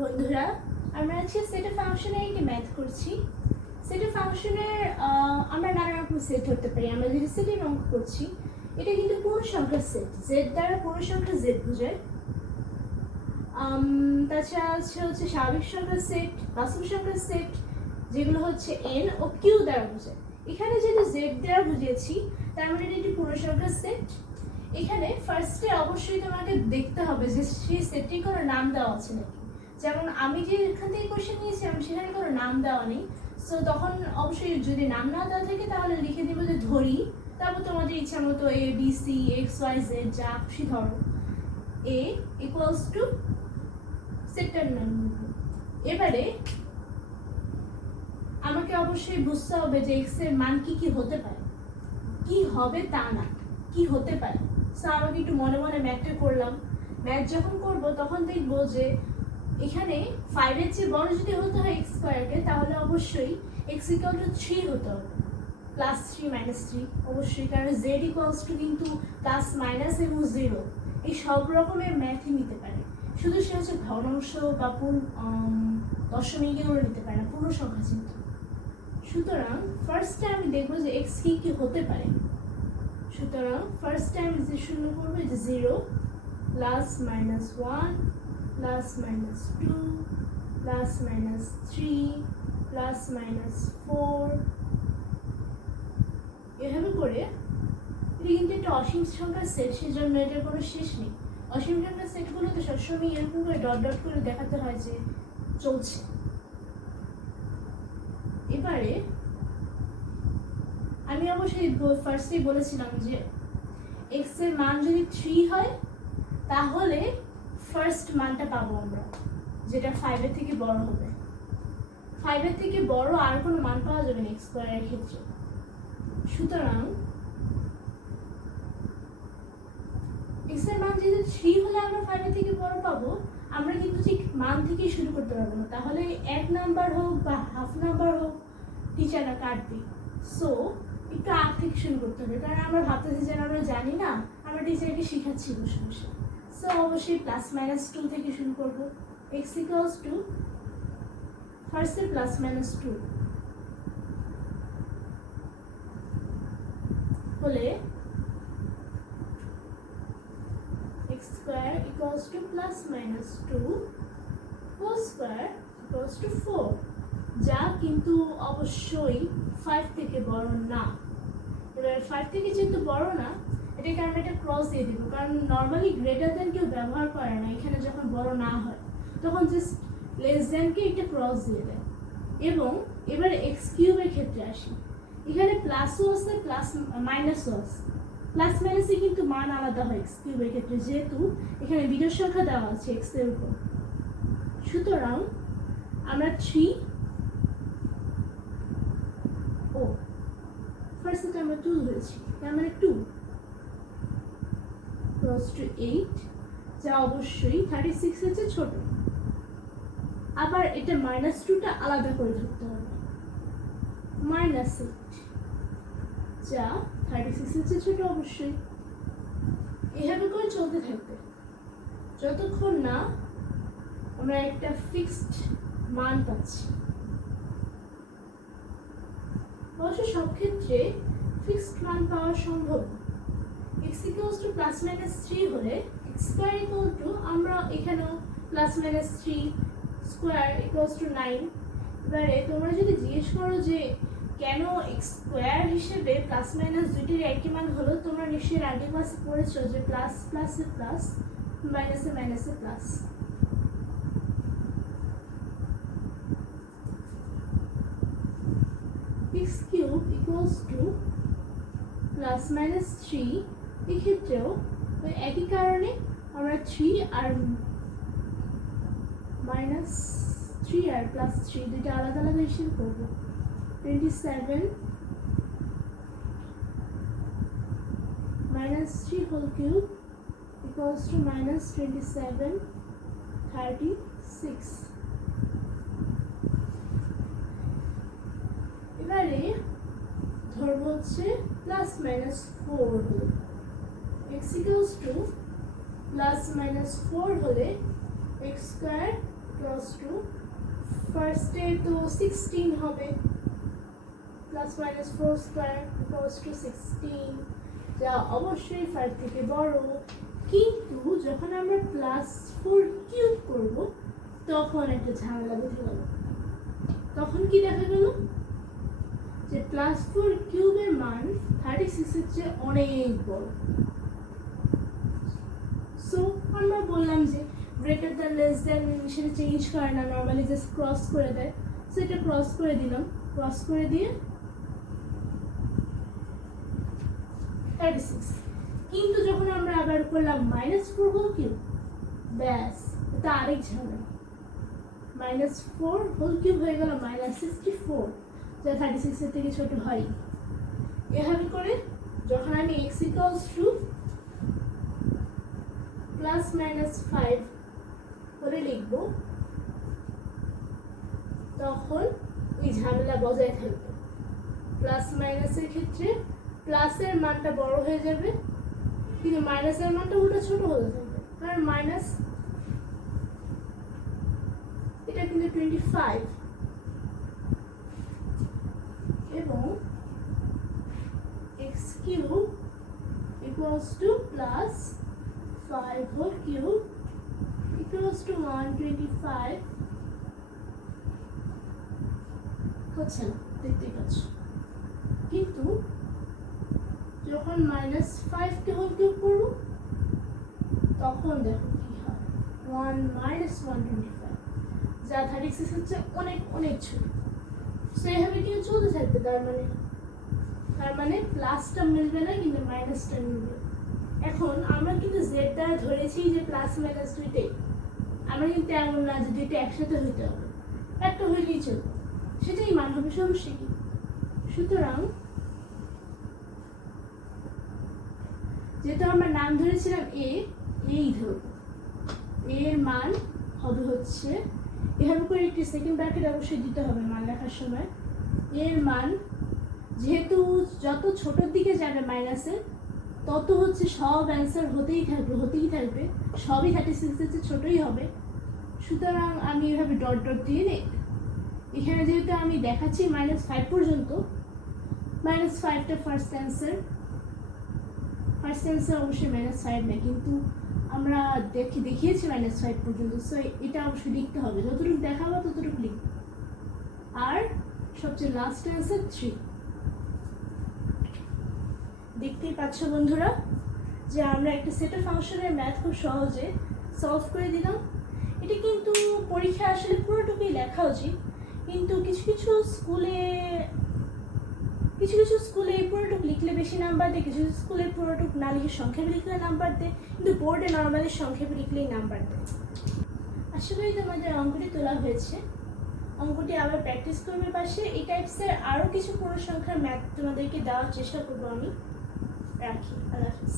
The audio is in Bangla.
বন্ধুরা, আমরা আজকে সেট অফ ফাংশনের একটি ম্যাথ করছি। সেট অফ ফাংশনের আমরা নানা রকম সেট হতে পারি। আমরা যেটা সেটের অঙ্ক করছি, এটা কিন্তু পূর্ণ সংখ্যার সেট। জেড দ্বারা পূর্ণ সংখ্যা জেড বোঝায়। তাছাড়া হচ্ছে স্বাভাবিক সংখ্যার সেট, বাস্তব সংখ্যার সেট, যেগুলো হচ্ছে এন ও কিউ দ্বারা বোঝায়। এখানে যেহেতু জেড দ্বারা বুঝিয়েছি, তার মানে এটা একটি পূর্ণ সংখ্যার সেট। এখানে ফার্স্টে অবশ্যই তোমাকে দেখতে হবে যে সেই সেটটির কোনো নাম দেওয়া আছে নাকি। যেমন আমি যে এখান থেকে কোশ্চেন নিয়েছিলাম সেখানে কোনো নাম দেওয়া নেই। সো তখন অবশ্যই যদি নাম না দেওয়া থাকে তাহলে লিখে দেবো যে ধরি, তারপর তোমাদের ইচ্ছা মতো A B C X Y Z যা খুশি ধরো। এ ইকুয়ালস টু সেটটার নাম। এবারে আমাকে অবশ্যই বুঝতে হবে যে এক্স এর মান কি কি হতে পারে, কি হবে তা না, কি হতে পারে। সো আমাকে একটু মনে মনে ম্যাথটা করলাম। ম্যাথ যখন করব তখন দেখবো যে এখানে 5 এর চেয়ে বড় যদি হতে হয় এক্স স্কোয়ারকে, তাহলে অবশ্যই এক্স ইকুয়াল টু 3 হতে হবে, প্লাস 3 মাইনাস 3 অবশ্যই, কারণ জেড ইকুয়ালস টু কিন্তু প্লাস মাইনাস এবং 0 এই সব রকমের ম্যাথই নিতে পারে। শুধু সে হচ্ছে ভগ্নাংশ বা দশমিক এগুলো নিতে পারে না, পূর্ণ সংখ্যা চিন্তা। সুতরাং ফার্স্টে আমি দেখবো যে এক্স কি কি হতে পারে। সুতরাং ফার্স্টে আমি যে শূন্য করবো যে 0 plus minus 1 plus minus 2 plus minus 3 plus minus 4, এভাবে করে। এটা কিন্তু একটা অসীম সংখ্যার সেট, সেজন্য এটার কোনো শেষ নেই। অসীম সংখ্যার সেটগুলোতে সবসময় এরকম করে ডট ডট করে দেখাতে হয় যে চলছে। এবারে আমি অবশ্যই ফার্স্টেই বলেছিলাম যে এক্স এর মান যদি 3 হয় তাহলে ফার্স্ট মানটা পাবো আমরা, যেটা 5 এর থেকে বড় হবে। 5 এর থেকে বড় আর কোনো মান পাওয়া যাবে না এক্স স্কয়ারের ক্ষেত্রে। সুতরাং এক্স এর মান যেহেতু 3 হলে আমরা 5 এর থেকে বড় পাবো, আমরা কিন্তু ঠিক মান থেকেই শুরু করতে পারবো না। তাহলে 1 নাম্বার হোক বা হাফ নাম্বার হোক টিচাররা কাটবে। সো একটু আগ থেকে শুরু করতে হবে, কারণ আমরা ভাবতেছি যে আমরা জানি না, আমরা টিচারকে শেখাচ্ছি বসে বসে। সো অবশ্যই প্লাস মাইনাস 2 থেকে শুরু করবো। এক্স ইকুয়ালস টু ফার্স্টে প্লাস মাইনাস 2 হলে x square equals to plus minus 2 whole square equals to 4, যা কিন্তু অবশ্যই 5 থেকে বড় না। এবার 5 থেকে যেহেতু বড় না, এটাকে আমরা একটা ক্রস দিয়ে দিব, কারণ নর্মালি গ্রেটার দেন কেউ ব্যবহার করে না এখানে যখন বড় না হয়, তখন জাস্ট লেস দেনকে একটা ক্রস দিয়ে দেয়। এবং এবারে এক্স কিউবের ক্ষেত্রে আসি। এখানে প্লাসও আছে প্লাস মাইনাসও আছে। প্লাস মাইনাসে কিন্তু মান আলাদা হয় এক্স কিউবের ক্ষেত্রে, যেহেতু এখানে বিজোড় সংখ্যা দেওয়া আছে এক্স এর উপর। সুতরাং আমরা 3 ফার্স্টে আমরা 2 ধরেছি, তার মানে 2 ক্রস টু 8, যা অবশ্যই 36 এর চেয়ে ছোট। আবার এটা মাইনাস 2টা আলাদা করে ধরতে হবে, মাইনাস 8, যা 36 এর চেয়ে ছোট অবশ্যই। এভাবে করে চলতে থাকবে যতক্ষণ না আমরা একটা ফিক্সড মান পাচ্ছি। অবশ্য সব ক্ষেত্রে ফিক্সড মান পাওয়া সম্ভব। X equals to plus minus 3 হলে এক্স স্কোয়ার ইকুয়াল টু, আমরা এখানেও plus minus 3 square equals two 9। এবারে তোমরা যদি জিজ্ঞেস করো যে কেন এক্স স্কোয়ার হিসেবে প্লাস মাইনাস দুইটির একই মান হলো, তোমরা নিশ্চয়ই আগের ক্লাসে পড়েছো যে প্লাস প্লাসে প্লাস, মাইনাসে মাইনাসে plus. x cube equals to plus minus 3, এক্ষেত্রেও ওই একই কারণে আমরা 3 আর মাইনাস 3 আর প্লাস 3 দুইটা আলাদা আলাদা হিসেবে করবো। 27 minus 3 whole cube equals to minus 27 36। এবারে ধরবো হচ্ছে প্লাস মাইনাস 4 হলে x equals to plus minus 4 হলে এক্স স্কোয়ার ইকুয়ালস টু ফার্স্টে তো 16 হবে plus minus 4 square equals to 16, যা অবশ্যই 5 থেকে বড়। কিন্তু যখন আমরা প্লাস 4 কিউব করব তখন একটা ঝামেলা বেঁধে গেল। তখন কি দেখা গেল যে প্লাস 4 কিউবের মান 36 এর চেয়ে অনেক বড়। সো আমরা বললাম যে গ্রেটার দ্যান লেস দ্যান সেটা চেঞ্জ করে না, নর্মালি জাস্ট ক্রস করে দেয়। সো এটা ক্রস করে দিলাম, ক্রস করে দিয়ে 36। কিন্তু যখন আমরা আবার করলাম -4 হোল কিউব, ব্যাস এটা আরেক ঝামেলা। -4 হোল কিউব হয়ে গেল -64, যা 36 এর থেকে ছোট হয়। এভাবে করে যখন আমি x equals to plus minus 5 করে লিখব তখন এই ঝামেলা বজায় থাকবে। প্লাস মাইনাসের ক্ষেত্রে প্লাসের মানটা বড় হয়ে যাবে, কিন্তু মাইনাসের মানটা উল্টা ছোট হতে থাকবে, কারণ মাইনাস এটা কিন্তু 25 এবং x cube equals to plus 5 whole cube equals to 125 হচ্ছে না, দেখতেই পাচ্ছ। কিন্তু যখন -5 কে হোল কিউব করব তখন দেখো কি হয়, 1 - 125, যা 36 হচ্ছে অনেক অনেক ছোট। সো এভাবে কিন্তু চলতে থাকবে। তার মানে প্লাসটা মিলবে না, কিন্তু মাইনাসটা মিলবে। এখন আমরা কিন্তু জেড দ্বারা ধরেছি যে প্লাস মাইনাস দুইটাই। আমরা কিন্তু এমন না যে দুইটা একসাথে হইতে হবে, একটা হইলেই চলবে, সেটাই মান হবে, সমস্যা কি? সুতরাং যেহেতু আমরা নাম ধরেছিলাম এই ধরব, এর মান হবে হচ্ছে এভাবে করে একটি সেকেন্ড ব্র্যাকেট অবশ্যই দিতে হবে মান লেখার সময়। এর মান যেহেতু যত ছোটোর দিকে যাবে মাইনাসের, তত হচ্ছে সব অ্যান্সার হতেই থাকবে, সবই 36 এর চেয়ে ছোটোই হবে। সুতরাং আমি এভাবে ডট ডট দিয়ে নিই। এখানে যেহেতু আমি দেখাচ্ছি -5 পর্যন্ত, -5টা ফার্স্ট অ্যান্সার অবশ্যই -5 না, কিন্তু আমরা দেখিয়েছি -5 পর্যন্ত। সো এটা অবশ্যই লিখতে হবে, যতটুকু দেখাবো ততটুকু লিখব। আর সবচেয়ে লাস্ট অ্যান্সার 3। দেখতেই পাচ্ছ বন্ধুরা যে আমরা একটা সেট অফ ফাংশনের ম্যাথ খুব সহজে সলভ করে দিলাম। এটা কিন্তু পরীক্ষা আসলে পুরোটুকুই লেখা উচিত, কিন্তু কিছু কিছু স্কুলে পুরোটুকু লিখলে বেশি নাম্বার দেয়, কিছু স্কুলে পুরোটুকু না লিখে সংক্ষেপে লিখলে নাম্বার দেয়, কিন্তু বোর্ডে নর্মালি সংক্ষেপে লিখলেই নাম্বার দেয়। আশা করি তোমাদের অঙ্কটি তোলা হয়েছে। অঙ্কটি আবার প্র্যাকটিস করবে পাশে। এই টাইপসের আরও কিছু পূর্ণ সংখ্যার ম্যাথ তোমাদেরকে দেওয়ার চেষ্টা করবো আমি। রাখি, আল্লাহ হাফিজ।